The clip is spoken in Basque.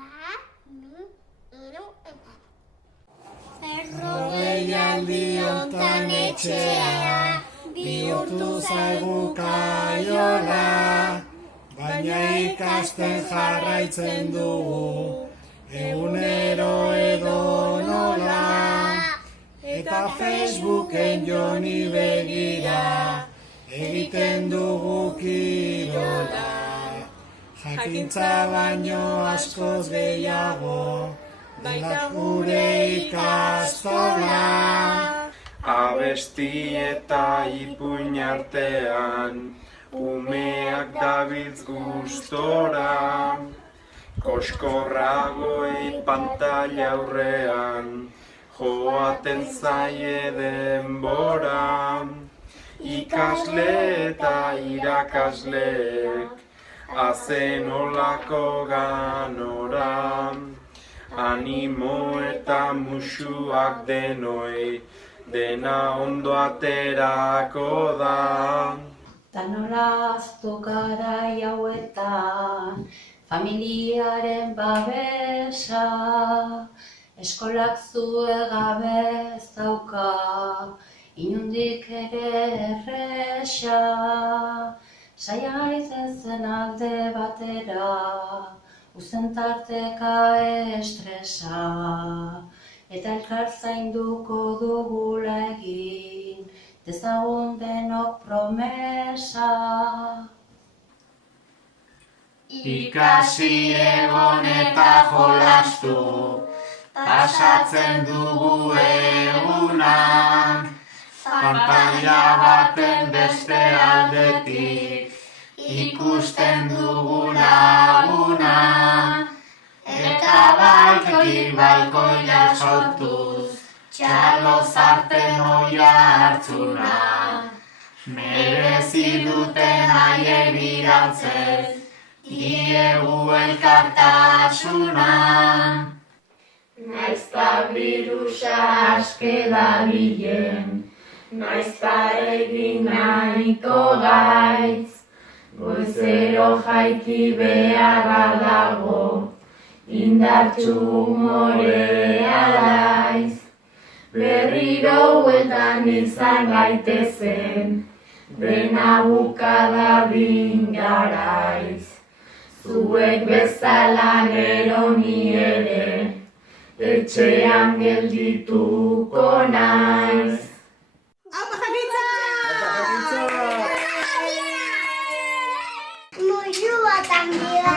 Bat, bi, hiru, eta. Berrogeialdi hontan etxea bihurtu zaigu kaiola, baina ikasten jarraitzen dugu egunero edo nola. Eta Facebooken joni begira egiten dugu kirola. Jakintza baino askoz gehiago dela gure ikastola. Abesti eta ipuin artean umeak dabiltz gustora, koskorragoei pantalla aurrean joaten zaie denbora. Ikasle eta irakasleek azen olako ganora, animo eta musuak denoi dena ondo aterako da. Ta nola ahaztu garai hauetan familiaren babesa, eskolak zue gabe ez dauka inondik ere erresa. Saia gaitzen alde batera, uzen tarteka estresa, eta elkar zainduko dugula egin, dezagun denok promesa. Ikasi egon eta jolastu, pasatzen dugu egunak, pantalla baten beste aldetik ikusten dugu laguna, eta balkotik balkoiak sortuz txalo zarten oia hartzuna, merezi duten haiek bidaltzez diegu elkartasuna. Naizta birusa aske dabilen, naizta egin nahiko gaitz, goizero jaiki beharra dago, indartsu umorea daiz. Berriro bueltan izan gaitezen, dena bukada din garaiz. Zuek bezala gero ni ere, etxean geldituko naiz. Musu bat handia